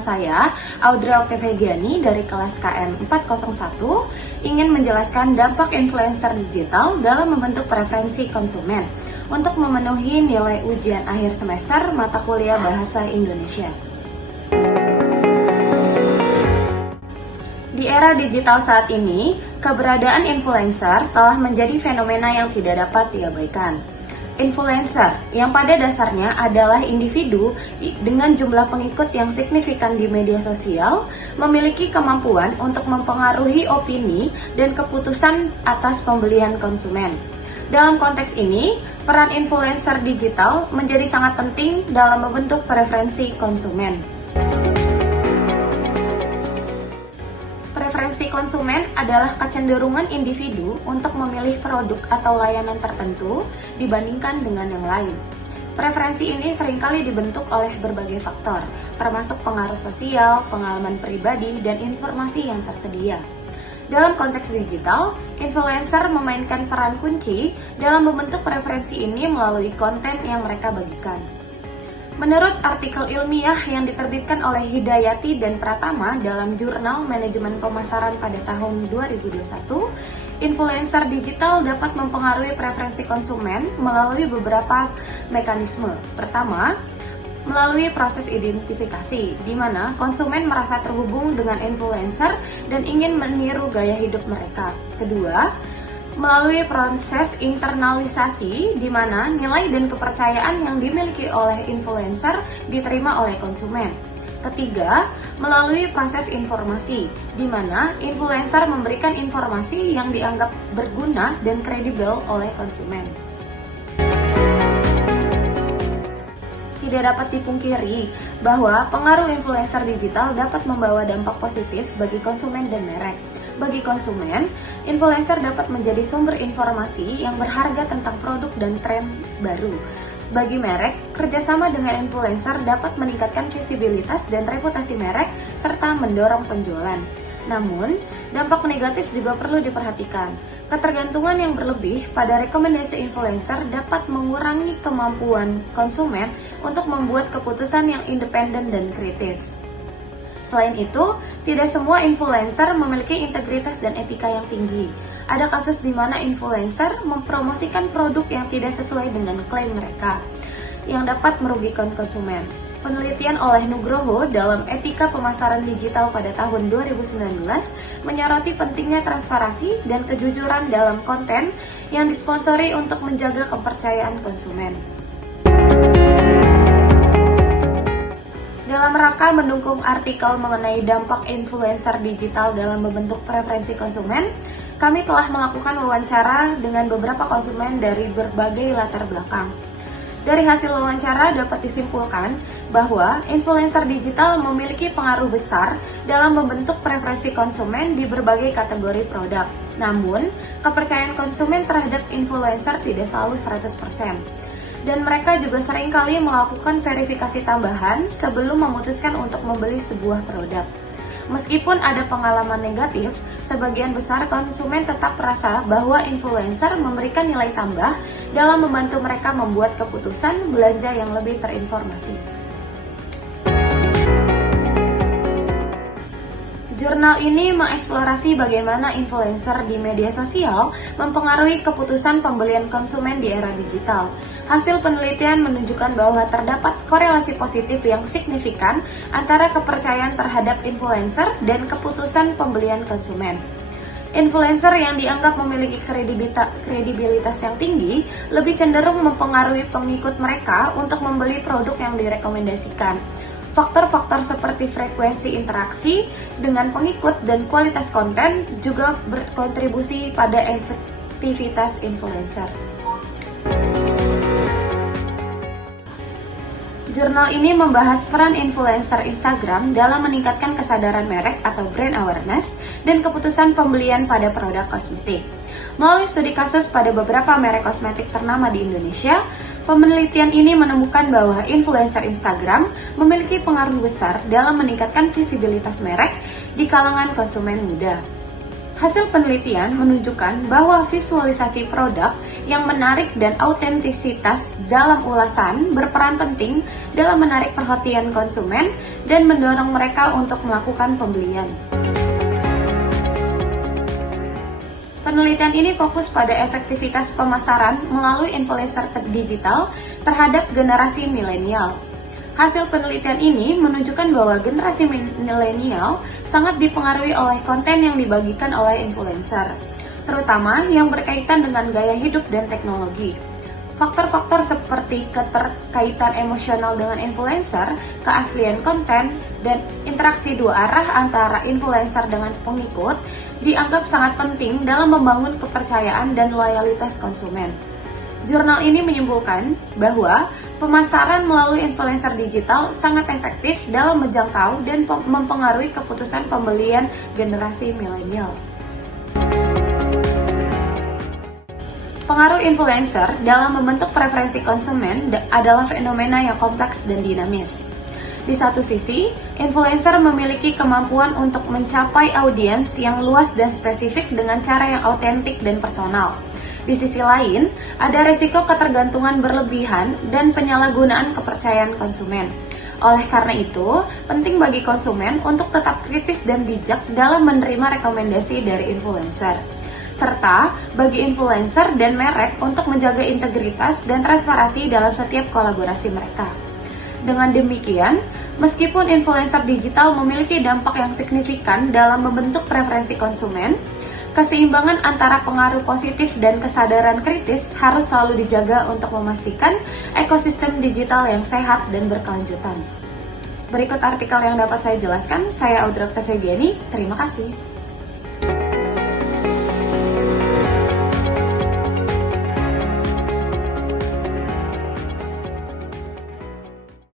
bersama saya, Audrey Oktaviani dari kelas KM 401, ingin menjelaskan dampak influencer digital dalam membentuk preferensi konsumen untuk memenuhi nilai ujian akhir semester mata kuliah Bahasa Indonesia. Di era digital saat ini, keberadaan influencer telah menjadi fenomena yang tidak dapat diabaikan. Influencer, yang pada dasarnya adalah individu dengan jumlah pengikut yang signifikan di media sosial, memiliki kemampuan untuk mempengaruhi opini dan keputusan atas pembelian konsumen. Dalam konteks ini, peran influencer digital menjadi sangat penting dalam membentuk preferensi konsumen. Preferensi konsumen adalah kecenderungan individu untuk memilih produk atau layanan tertentu dibandingkan dengan yang lain. Preferensi ini seringkali dibentuk oleh berbagai faktor, termasuk pengaruh sosial, pengalaman pribadi, dan informasi yang tersedia. Dalam konteks digital, influencer memainkan peran kunci dalam membentuk preferensi ini melalui konten yang mereka bagikan. Menurut artikel ilmiah yang diterbitkan oleh Hidayati dan Pratama dalam Jurnal Manajemen Pemasaran pada tahun 2021, influencer digital dapat mempengaruhi preferensi konsumen melalui beberapa mekanisme. Pertama, melalui proses identifikasi, di mana konsumen merasa terhubung dengan influencer dan ingin meniru gaya hidup mereka. Kedua, melalui proses internalisasi, di mana nilai dan kepercayaan yang dimiliki oleh influencer diterima oleh konsumen. Ketiga, melalui proses informasi, di mana influencer memberikan informasi yang dianggap berguna dan kredibel oleh konsumen. Tidak dapat dipungkiri bahwa pengaruh influencer digital dapat membawa dampak positif bagi konsumen dan merek. Bagi konsumen, influencer dapat menjadi sumber informasi yang berharga tentang produk dan tren baru. Bagi merek, kerjasama dengan influencer dapat meningkatkan visibilitas dan reputasi merek serta mendorong penjualan. Namun, dampak negatif juga perlu diperhatikan. Ketergantungan yang berlebih pada rekomendasi influencer dapat mengurangi kemampuan konsumen untuk membuat keputusan yang independen dan kritis. Selain itu, tidak semua influencer memiliki integritas dan etika yang tinggi. Ada kasus di mana influencer mempromosikan produk yang tidak sesuai dengan klaim mereka, yang dapat merugikan konsumen. Penelitian oleh Nugroho dalam Etika Pemasaran Digital pada tahun 2019 menyoroti pentingnya transparansi dan kejujuran dalam konten yang disponsori untuk menjaga kepercayaan konsumen. Dalam rangka mendukung artikel mengenai dampak influencer digital dalam membentuk preferensi konsumen, kami telah melakukan wawancara dengan beberapa konsumen dari berbagai latar belakang. Dari hasil wawancara dapat disimpulkan bahwa influencer digital memiliki pengaruh besar dalam membentuk preferensi konsumen di berbagai kategori produk. Namun, kepercayaan konsumen terhadap influencer tidak selalu 100%. Dan mereka juga seringkali melakukan verifikasi tambahan sebelum memutuskan untuk membeli sebuah produk. Meskipun ada pengalaman negatif, sebagian besar konsumen tetap merasa bahwa influencer memberikan nilai tambah dalam membantu mereka membuat keputusan belanja yang lebih terinformasi. Jurnal ini mengeksplorasi bagaimana influencer di media sosial mempengaruhi keputusan pembelian konsumen di era digital. Hasil penelitian menunjukkan bahwa terdapat korelasi positif yang signifikan antara kepercayaan terhadap influencer dan keputusan pembelian konsumen. Influencer yang dianggap memiliki kredibilitas yang tinggi lebih cenderung mempengaruhi pengikut mereka untuk membeli produk yang direkomendasikan. Faktor-faktor seperti frekuensi interaksi dengan pengikut dan kualitas konten juga berkontribusi pada efektivitas influencer. Jurnal ini membahas peran influencer Instagram dalam meningkatkan kesadaran merek atau brand awareness dan keputusan pembelian pada produk kosmetik. Melalui studi kasus pada beberapa merek kosmetik ternama di Indonesia, penelitian ini menemukan bahwa influencer Instagram memiliki pengaruh besar dalam meningkatkan visibilitas merek di kalangan konsumen muda. Hasil penelitian menunjukkan bahwa visualisasi produk yang menarik dan autentisitas dalam ulasan berperan penting dalam menarik perhatian konsumen dan mendorong mereka untuk melakukan pembelian. Penelitian ini fokus pada efektivitas pemasaran melalui influencer digital terhadap generasi milenial. Hasil penelitian ini menunjukkan bahwa generasi milenial sangat dipengaruhi oleh konten yang dibagikan oleh influencer, terutama yang berkaitan dengan gaya hidup dan teknologi. Faktor-faktor seperti keterkaitan emosional dengan influencer, keaslian konten, dan interaksi dua arah antara influencer dengan pengikut dianggap sangat penting dalam membangun kepercayaan dan loyalitas konsumen. Jurnal ini menyimpulkan bahwa pemasaran melalui influencer digital sangat efektif dalam menjangkau dan mempengaruhi keputusan pembelian generasi milenial. Pengaruh influencer dalam membentuk preferensi konsumen adalah fenomena yang kompleks dan dinamis. Di satu sisi, influencer memiliki kemampuan untuk mencapai audiens yang luas dan spesifik dengan cara yang autentik dan personal. Di sisi lain, ada risiko ketergantungan berlebihan dan penyalahgunaan kepercayaan konsumen. Oleh karena itu, penting bagi konsumen untuk tetap kritis dan bijak dalam menerima rekomendasi dari influencer, serta bagi influencer dan merek untuk menjaga integritas dan transparansi dalam setiap kolaborasi mereka. Dengan demikian, meskipun influencer digital memiliki dampak yang signifikan dalam membentuk preferensi konsumen, keseimbangan antara pengaruh positif dan kesadaran kritis harus selalu dijaga untuk memastikan ekosistem digital yang sehat dan berkelanjutan. Berikut artikel yang dapat saya jelaskan, saya Audrey Octaviani, terima kasih.